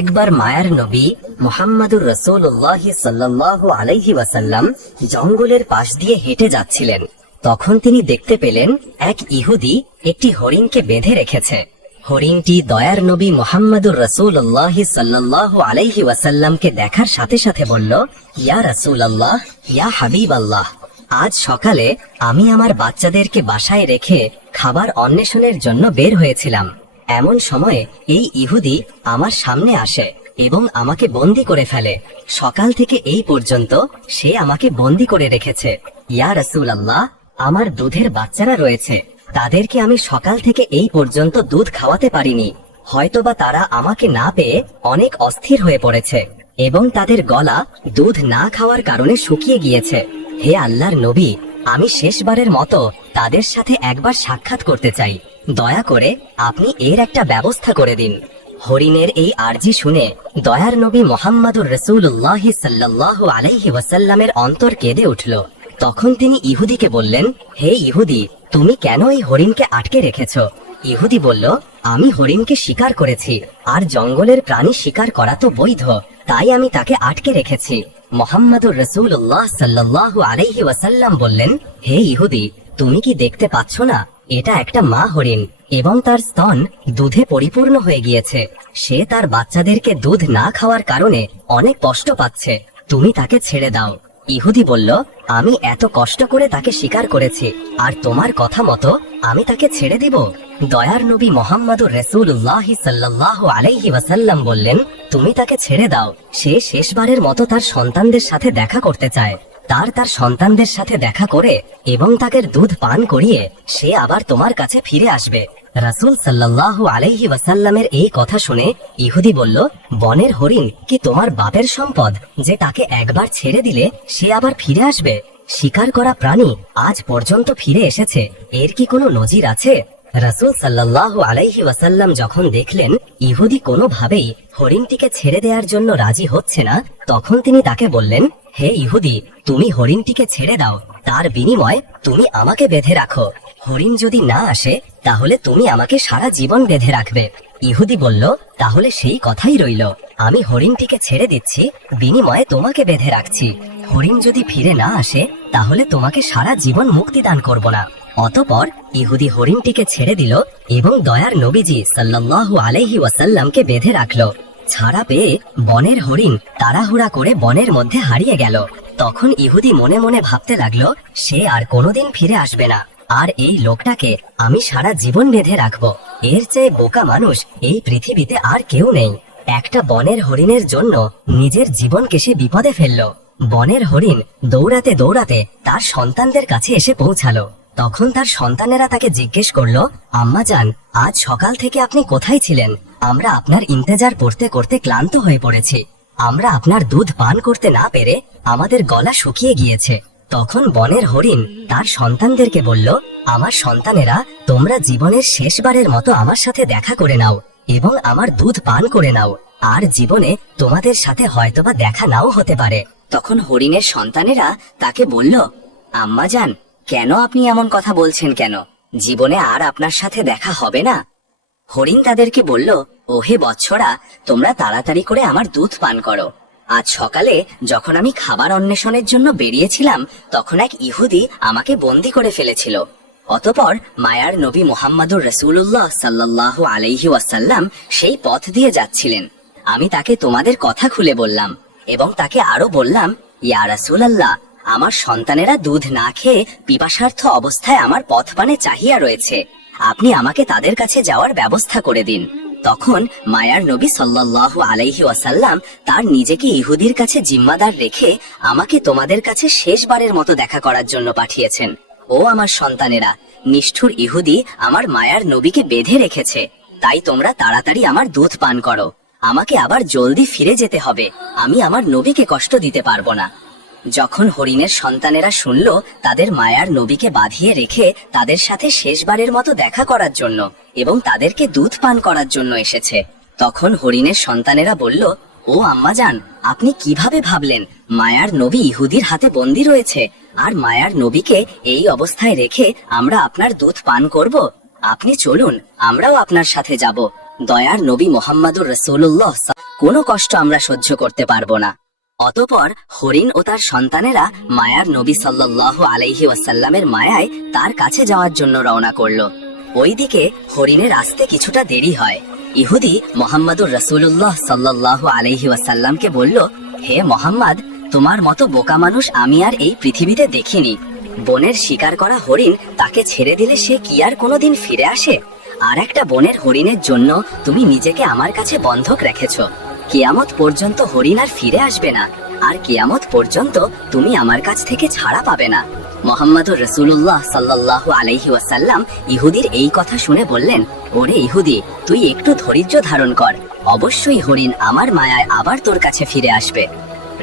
একবার মায়ার নবী মোহাম্মদুর রসুল্লাহ সাল্লাহ আলাইহি ওয়াসাল্লাম জঙ্গলের পাশ দিয়ে হেঁটে যাচ্ছিলেন। তখন তিনি দেখতে পেলেন এক ইহুদি একটি হরিণকে বেঁধে রেখেছে। হরিণটি দয়ার নবী মোহাম্মদুর রসুল্লাহ সাল্লাহ আলাইহি ওয়াসাল্লামকে দেখার সাথে সাথে বলল, ইয়া রসুল আল্লাহ ইয়া হাবিব আল্লাহ আজ সকালে আমি আমার বাচ্চাদেরকে বাসায় রেখে খাবার অন্বেষণের জন্য বের হয়েছিলাম। এমন সময়ে এই ইহুদি আমার সামনে আসে এবং আমাকে বন্দি করে ফেলে। সকাল থেকে এই পর্যন্ত সে আমাকে বন্দি করে রেখেছে। ইয়া রসুল আল্লাহ আমার দুধের বাচ্চারা রয়েছে। তাদেরকে আমি সকাল থেকে এই পর্যন্ত দুধ খাওয়াতে পারিনি। হয়তোবা তারা আমাকে না পেয়ে অনেক অস্থির হয়ে পড়েছে এবং তাদের গলা দুধ না খাওয়ার কারণে শুকিয়ে গিয়েছে। হে আল্লাহর নবী, আমি শেষবারের মতো তাদের সাথে একবার সাক্ষাৎ করতে চাই। দয়া করে আপনি এর একটা ব্যবস্থা করে দিন। হরিণের এই আর্জি শুনে দয়ার নবী মোহাম্মদুর রসুল্লাহ সাল্লাহ আলাইহি ওয়াসাল্লামের অন্তর কেঁদে উঠল। তখন তিনি ইহুদিকে বললেন, হে ইহুদি, তুমি কেন এই হরিণকে আটকে রেখেছ? ইহুদি বলল, আমি হরিণকে শিকার করেছি, আর জঙ্গলের প্রাণী শিকার করা তো বৈধ, তাই আমি তাকে আটকে রেখেছি। মোহাম্মদুর রসুল্লাহ সাল্লাহ আলাইহি ওয়াসাল্লাম বললেন, হে ইহুদি, তুমি কি দেখতে পাচ্ছ না এটা একটা মা হরিণ, এবং তার স্তন দুধে পরিপূর্ণ হয়ে গিয়েছে। সে তার বাচ্চাদেরকে দুধ না খাওয়ার কারণে অনেক কষ্ট পাচ্ছে। তুমি তাকে ছেড়ে দাও। ইহুদি বলল, আমি এত কষ্ট করে তাকে স্বীকার করেছি, আর তোমার কথা মতো আমি তাকে ছেড়ে দিব? দয়ার নবী মোহাম্মদুর রসুল্লাহ সাল্লাহ আলাইহি ওয়াসাল্লাম বললেন, তুমি তাকে ছেড়ে দাও। সে শেষবারের মতো তার সন্তানদের সাথে দেখা করতে চায়। তার তার সন্তানদের সাথে দেখা করে এবং তাকে দুধ পান করিয়ে সে আবার তোমার কাছে ফিরে আসবে। রাসূল সাল্লাল্লাহু আলাইহি ওয়াসাল্লামের এই কথা শুনে ইহুদি বলল, বনের হরিণ কি তোমার বাপের সম্পদ, যে তাকে একবার ছেড়ে দিলে সে আবার ফিরে আসবে? শিকার করা প্রাণী আজ পর্যন্ত ফিরে এসেছে, এর কি কোনো নজির আছে? রাসূল সাল্লাল্লাহু আলাইহি ওয়াসাল্লাম যখন দেখলেন ইহুদি কোনোভাবেই হরিণটিকে ছেড়ে দেওয়ার জন্য রাজি হচ্ছে না, তখন তিনি তাকে বললেন, হে ইহুদি, তুমি হরিণটিকে ছেড়ে দাও। তার বিনিময় তুমি আমাকে বেঁধে রাখো। হরিণ যদি না আসে, তাহলে তুমি আমাকে সারা জীবন বেঁধে রাখবে। ইহুদি বলল, তাহলে সেই কথাই রইল। আমি হরিণটিকে ছেড়ে দিচ্ছি, বিনিময়ে তোমাকে বেঁধে রাখছি। হরিণ যদি ফিরে না আসে, তাহলে তোমাকে সারা জীবন মুক্তি দান করব না। অতপর ইহুদি হরিণটিকে ছেড়ে দিল এবং দয়ার নবীজি সাল্লাল্লাহু আলাইহি ওয়াসাল্লামকে বেঁধে রাখল। ছাড়া পেয়ে বনের হরিণ তাড়াহুড়া করে বনের মধ্যে হারিয়ে গেল। তখন ইহুদি মনে মনে ভাবতে লাগল, সে আর কোনোদিন ফিরে আসবে না। আর এই লোকটাকে আমি সারা জীবন বেঁধে রাখব। এর চেয়ে বোকা মানুষ এই পৃথিবীতে আর কেউ নেই। একটা বনের হরিণের জন্য নিজের জীবনকে সে বিপদে ফেলল। বনের হরিণ দৌড়াতে দৌড়াতে তার সন্তানদের কাছে এসে পৌঁছালো। তখন তার সন্তানেরা তাকে জিজ্ঞেস করল, আম্মা যান আজ সকাল থেকে আপনি কোথায় ছিলেন? আমরা আপনার ইন্তেজার করতে করতে ক্লান্ত হয়ে পড়েছি। আমরা আপনার দুধ পান করতে না পেরে আমাদের গলা শুকিয়ে গিয়েছে। তখন বনের হরিণ তার সন্তানদেরকে বলল, আমার সন্তানেরা, তোমরা জীবনের শেষবারের মতো আমার সাথে দেখা করে নাও এবং আমার দুধ পান করে নাও। আর জীবনে তোমাদের সাথে হয়তোবা দেখা নাও হতে পারে। তখন হরিণের সন্তানেরা তাকে বলল, আম্মা যান কেন আপনি এমন কথা বলছেন কেন? জীবনে আর আপনার সাথে দেখা হবে না। হরিণ তাদেরকে বলল, ওহে বৎসরা, তোমরা তাড়াতাড়ি করে আমার দুধ পান করো। আজ সকালে যখন আমি খাবার অন্বেষণের জন্য বেরিয়েছিলাম, তখন এক ইহুদি আমাকে বন্দি করে ফেলেছিল। অতপর মায়ার নবী মোহাম্মদুর রসুল্লাহ সাল্লাহ আলাইহি ওয়াসাল্লাম সেই পথ দিয়ে যাচ্ছিলেন। আমি তাকে তোমাদের কথা খুলে বললাম এবং তাকে আরও বললাম, ইয়া রাসূলাল্লাহ আমার সন্তানেরা দুধ না খেয়ে পিপাসার্থ অবস্থায় আমার পথ পানে চাহিয়া রয়েছে। আপনি আমাকে তাদের কাছে যাওয়ার ব্যবস্থা করে দিন। তখন মায়ার নবী সাল্লাল্লাহু আলাইহি ওয়াসাল্লাম তার নিজেকে ইহুদির কাছে জিম্মাদার রেখে আমাকে তোমাদের কাছে শেষবারের মতো দেখা করার জন্য পাঠিয়েছেন। ও আমার সন্তানেরা, নিষ্ঠুর ইহুদি আমার মায়ার নবীকে বেঁধে রেখেছে। তাই তোমরা তাড়াতাড়ি আমার দুধ পান করো। আমাকে আবার জলদি ফিরে যেতে হবে। আমি আমার নবীকে কষ্ট দিতে পারব না। যখন হরিণের সন্তানেরা শুনল তাদের মায়ার নবীকে বাঁধিয়ে রেখে তাদের সাথে শেষবারের মতো দেখা করার জন্য এবং তাদেরকে দুধ পান করার জন্য এসেছে, তখন হরিণের সন্তানেরা বলল, ও আম্মা যান আপনি কীভাবে ভাবলেন মায়ার নবী ইহুদির হাতে বন্দী রয়েছে? আর মায়ার নবীকে এই অবস্থায় রেখে আমরা আপনার দুধ পান করব? আপনি চলুন, আমরাও আপনার সাথে যাব। দয়ার নবী মোহাম্মদুর রসুল্লাহ কোনো কষ্ট আমরা সহ্য করতে পারব না। অতপর হরিণ ও তার সন্তানেরা মায়ার নবী সাল্লাল্লাহু আলাইহি ওয়াসাল্লামের মায়ায় তার কাছে যাওয়ার জন্য রওনা করল। ওইদিকে হরিণের আসতে কিছুটা দেরি হয়। ইহুদি মোহাম্মদুর রসুল্লাহ সাল্লাল্লাহু আলাইহি ওয়াসাল্লামকে বলল, হে মোহাম্মদ, তোমার মতো বোকা মানুষ আমি আর এই পৃথিবীতে দেখিনি। বনের শিকার করা হরিণ তাকে ছেড়ে দিলে সে কি আর কোনোদিন ফিরে আসে? আর একটা বনের হরিণের জন্য তুমি নিজেকে আমার কাছে বন্ধক রেখেছ। কিয়ামত পর্যন্ত হরিণ আর ফিরে আসবে না। আর কেয়ামত পর্যন্ত তুমি আমার কাছ থেকে ছাড়া পাবে না। মোহাম্মদুর রসুল্লাহ সাল্লাল্লাহু আলাইহি ওয়াসাল্লাম ইহুদির এই কথা শুনে বললেন, ওরে ইহুদি, তুই একটু ধৈর্য ধারণ কর। অবশ্যই হরিণ আমার মায়ায় আবার তোর কাছে ফিরে আসবে।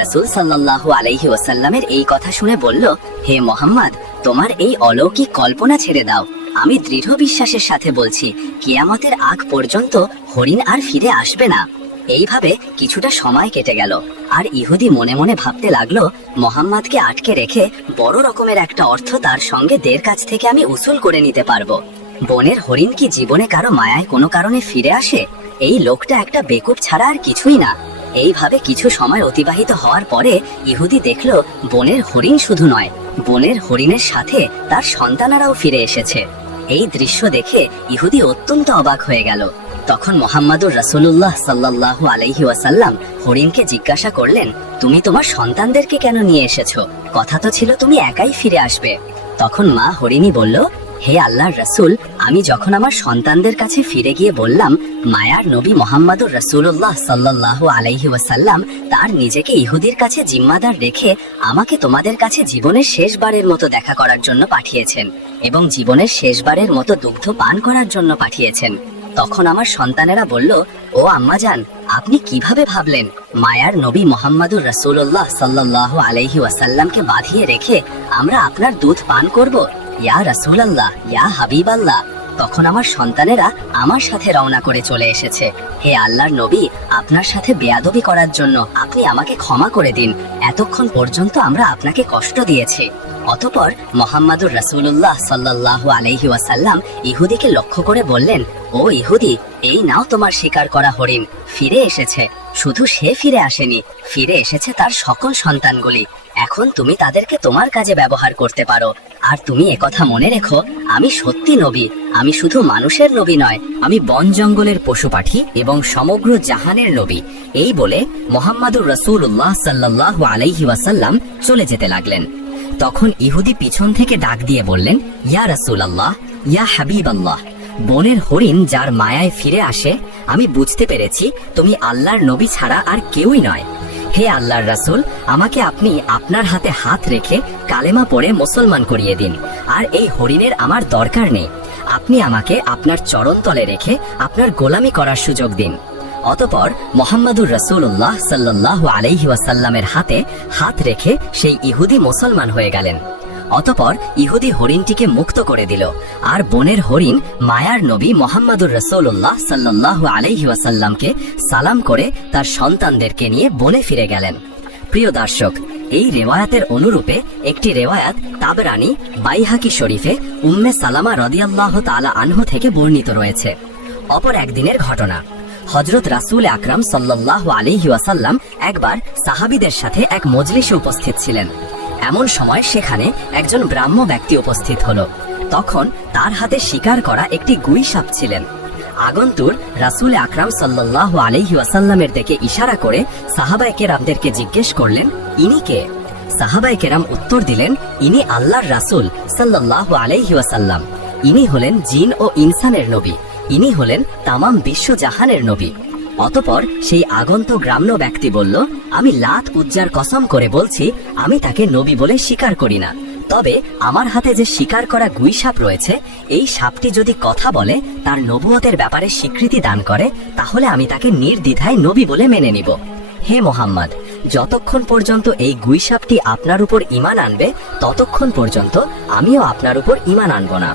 রসুল সাল্লাল্লাহু আলাইহি ওয়াসাল্লামের এই কথা শুনে বলল, হে মোহাম্মদ, তোমার এই অলৌকিক কল্পনা ছেড়ে দাও। আমি দৃঢ় বিশ্বাসের সাথে বলছি, কেয়ামতের আগ পর্যন্ত হরিণ আর ফিরে আসবে না। এইভাবে কিছুটা সময় কেটে গেল। আর ইহুদি মনে মনে ভাবতে লাগল, মোহাম্মদকে আটকে রেখে বড় রকমের একটা অর্থ তার সঙ্গে দের কাছ থেকে আমি উসুল করে নিতে পারব। বনের হরিণ কি জীবনে কারও মায়ায় কোনো কারণে ফিরে আসে? এই লোকটা একটা বেকুব ছাড়া আর কিছুই না। এইভাবে কিছু সময় অতিবাহিত হওয়ার পরে ইহুদি দেখল, বনের হরিণ শুধু নয়, বনের হরিণের সাথে তার সন্তানারাও ফিরে এসেছে। এই দৃশ্য দেখে ইহুদি অত্যন্ত অবাক হয়ে গেল। তখন মোহাম্মদুর রাসূলুল্লাহ সাল্লাল্লাহু আলাইহি ওয়াসাল্লাম হরিণকে জিজ্ঞাসা করলেন, তুমি তোমার সন্তানদেরকে কেন নিয়ে এসেছ? কথা তো ছিল তুমি একাই ফিরে আসবে। তখন মা হরিণী বলল, হে আল্লাহর রাসূল, আমি যখন আমার সন্তানদের কাছে ফিরে গিয়ে বললাম, মায়ার নবী মোহাম্মদুর রাসূলুল্লাহ সাল্লাল্লাহু আলাইহি ওয়াসাল্লাম তার নিজেকে ইহুদির কাছে জিম্মাদার রেখে আমাকে তোমাদের কাছে জীবনের শেষবারের মতো দেখা করার জন্য পাঠিয়েছেন এবং জীবনের শেষবারের মতো দুগ্ধ পান করার জন্য পাঠিয়েছেন। তখন আমার সন্তানেরা বলল, ও আম্মা যান আপনি কীভাবে ভাবলেন মায়ার নবী মোহাম্মদুর রাসুল্লাহ সাল্লাহ আলহি ওয়াসাল্লামকে বাঁধিয়ে রেখে আমরা আপনার দুধ পান করব? ইয়া রাসূলুল্লাহ, ইয়া হাবিবাল্লাহ। তখন আমার সন্তানেরা আমার সাথে রওনা করে চলে এসেছে। হে আল্লাহর নবী, আপনার সাথে বেয়াদবি করার জন্য আপনি আমাকে ক্ষমা করে দিন। এতক্ষণ পর্যন্ত আমরা আপনাকে কষ্ট দিয়েছি। অতপর মোহাম্মদুর রাসূলুল্লাহ সাল্লাল্লাহু আলাইহি ওয়াসাল্লাম ইহুদিকে লক্ষ্য করে বললেন, ও ইহুদি, এই নাও তোমার শিকার করা হরিণ। ফিরে এসেছে। শুধু সে ফিরে আসেনি, ফিরে এসেছে তার সকল সন্তানগুলি। এখন তুমি তাদেরকে তোমার কাজে ব্যবহার করতে পারো। আর তুমি একথা মনে রেখো, আমি সত্যি নবী, আমি শুধু মানুষের নবী নয়, আমি বন জঙ্গলের পশু পাখি এবং সমগ্র জাহানের নবী। এই বলে মোহাম্মদুর রসুল্লাহ সাল্লাহ আলাইহি ওয়াসাল্লাম চলে যেতে লাগলেন। তখন ইহুদি পিছন থেকে ডাক দিয়ে বললেন, ইয়া রাসূল আল্লাহ ইয়া হাবিব আল্লাহ বনের হরিণ যার মায়ায় ফিরে আসে, আমি বুঝতে পেরেছি তুমি আল্লাহর নবী ছাড়া আর কেউই নয়। হে আল্লাহর রাসুল, আমাকে আপনি আপনার হাতে হাত রেখে কালেমা পড়ে মুসলমান করিয়ে দিন। আর এই হরিণের আমার দরকার নেই। আপনি আমাকে আপনার চরণতলে রেখে আপনার গোলামি করার সুযোগ দিন। অতপর মোহাম্মদুর রসুল্লাহ সাল্লাহ আলাইহি ওয়াসাল্লামের হাতে হাত রেখে সেই ইহুদি মুসলমান হয়ে গেলেন। অতপর ইহুদি হরিণটিকে মুক্ত করে দিল। আর বনের হরিণ মায়ার নবী মোহাম্মদুর রসুল্লাহ সাল্লাহ আলাইহি ওয়াসাল্লামকে সালাম করে তার সন্তানদেরকে নিয়ে বনে ফিরে গেলেন। প্রিয় দর্শক, এই রেওয়ায়াতের অনুরূপে একটি রেওয়ায়াত তাবরানি বাইহাকি শরীফে উম্মে সালামা রদিয়াল্লাহ তালা আনহ থেকে বর্ণিত রয়েছে। অপর একদিনের ঘটনা হজরত রাসূল আকরাম সাল্লাল্লাহু আলাইহি ওয়াসাল্লাম একবার সাহাবীদের সাথে এক মজলিসে উপস্থিত ছিলেন। এমন সময় সেখানে একজন ব্রাহ্ম ব্যক্তি উপস্থিত হলো। তখন তার হাতে শিকার করা একটি গুই সাপ ছিলেন। আগন্তুর রাসূল আকরাম সাল্লাল্লাহু আলাইহি ওয়াসাল্লামের দিকে ইশারা করে সাহাবায়ে কেরামদেরকে জিজ্ঞেস করলেন, ইনি কে? সাহাবায়ে কেরাম উত্তর দিলেন, ইনি আল্লাহর রাসূল সাল্লাল্লাহু আলাইহি ওয়াসাল্লাম। ইনি হলেন জিন ও ইনসানের নবী। ইনি হলেন তামাম বিশ্ব জাহানের নবী। অতপর সেই আগন্ত গ্রাম্য ব্যক্তি বলল, আমি লাত উজ্জার কসম করে বলছি, আমি তাকে নবী বলে স্বীকার করি না। তবে আমার হাতে যে শিকার করা গুই সাপ রয়েছে, এই সাপটি যদি কথা বলে, তার নবুয়তের ব্যাপারে স্বীকৃতি দান করে, তাহলে আমি তাকে নির্দ্বিধায় নবী বলে মেনে নিব। হে মোহাম্মদ, যতক্ষণ পর্যন্ত এই গুই সাপটি আপনার উপর ইমান আনবে, ততক্ষণ পর্যন্ত আমিও আপনার উপর ইমান আনব না।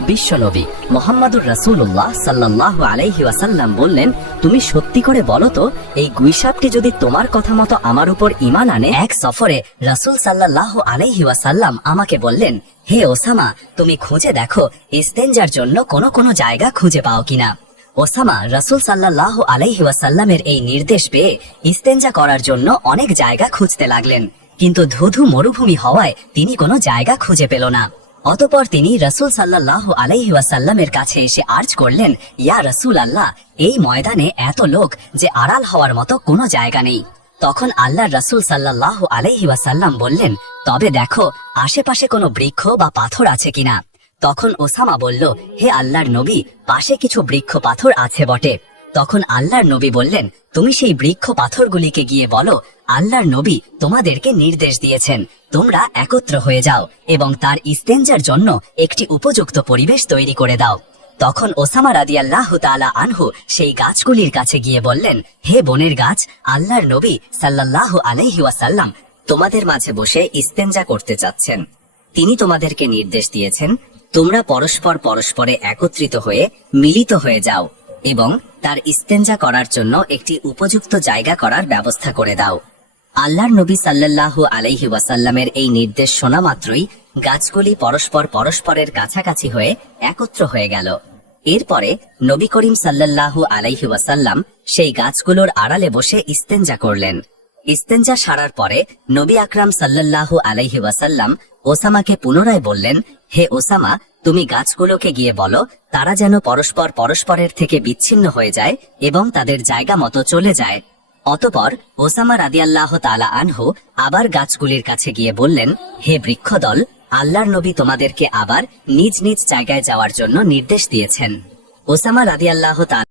বিশ্বনবী মোহাম্মদুর রাসূলুল্লাহ সাল্লাল্লাহু আলাইহি ওয়াসাল্লাম বললেন, তুমি সত্যি করে বলো তো, এই গুইসাপটি যদি তোমার কথা মতো আমার উপর ঈমান আনে? এক সফরে রাসূল সাল্লাল্লাহু আলাইহি ওয়াসাল্লাম আমাকে বললেন, হে ওসামা, তুমি খুঁজে দেখো ইস্তেঞ্জার জন্য কোনো কোনো জায়গা খুঁজে পাও কিনা? ওসামা রাসূল সাল্লাল্লাহু আলাইহি ওয়াসাল্লামের এই নির্দেশ পেয়ে ইস্তেঞ্জা করার জন্য অনেক জায়গা খুঁজতে লাগলেন। কিন্তু ধুধু মরুভূমি হওয়ায় তিনি কোনো জায়গা খুঁজে পেল না। অতপর তিনি রাসূল সাল্লাল্লাহু আলাইহি ওয়াসাল্লামের কাছে এসে আর্জ করলেন, ইয়া রাসূল আল্লাহ এই ময়দানে এত লোক যে আড়াল হওয়ার মতো কোনো জায়গা নেই। তখন আল্লাহর রাসূল সাল্লাল্লাহু আলাইহিওয়াসাল্লাম বললেন, তবে দেখো, আশেপাশে কোনো বৃক্ষ বা পাথর আছে কিনা? তখন ওসামা বলল, হে আল্লাহর নবী, পাশে কিছু বৃক্ষ পাথর আছে বটে। তখন আল্লাহর নবী বললেন, তুমি সেই বৃক্ষ পাথরগুলিকে গিয়ে বলো আল্লাহর নবী তোমাদেরকে নির্দেশ দিয়েছেন। তোমরা একত্র হয়ে যাও এবং তার ইস্তেঞ্জার জন্য একটি উপযুক্ত পরিবেশ তৈরি করে দাও। তখন ওসামা রাদিয়াল্লাহ তাআলা আনহু সেই গাছগুলির কাছে গিয়ে বললেন, হে বনের গাছ, আল্লাহর নবী সাল্লাল্লাহু আলাইহি ওয়াসাল্লাম তোমাদের মাঝে বসে ইস্তেঞ্জা করতে চাচ্ছেন। তিনি তোমাদেরকে নির্দেশ দিয়েছেন, তোমরা পরস্পর পরস্পরে একত্রিত হয়ে মিলিত হয়ে যাও এবং তার ইস্তেঞ্জা করার জন্য একটি উপযুক্ত জায়গা করার ব্যবস্থা করে দাও। আল্লাহর নবী সাল্লাল্লাহু আলাইহি ওয়াসাল্লামের এই নির্দেশ শোনা মাত্রই গাছগুলি পরস্পর পরস্পরের কাছাকাছি হয়ে একত্র হয়ে গেল। এরপরে নবী করিম সাল্লাল্লাহু আলাইহি ওয়াসাল্লাম সেই গাছগুলোর আড়ালে বসে ইস্তেঞ্জা করলেন। ইস্তেঞ্জা সারার পরে নবী আকরাম সাল্লাল্লাহু আলাইহি ওয়াসাল্লাম ওসামাকে পুনরায় বললেন, হে ওসামা, তুমি গাছগুলোকে গিয়ে বলো, তারা যেন পরস্পর পরস্পরের থেকে বিচ্ছিন্ন হয়ে যায় এবং তাদের জায়গা মতো চলে যায়। অতপর ওসামা রাদিয়াল্লাহ তালা আনহু আবার গাছগুলির কাছে গিয়ে বললেন, হে বৃক্ষদল, আল্লাহর নবী তোমাদেরকে আবার নিজ নিজ জায়গায় যাওয়ার জন্য নির্দেশ দিয়েছেন। ওসামা রাদিয়াল্লাহ তাআলা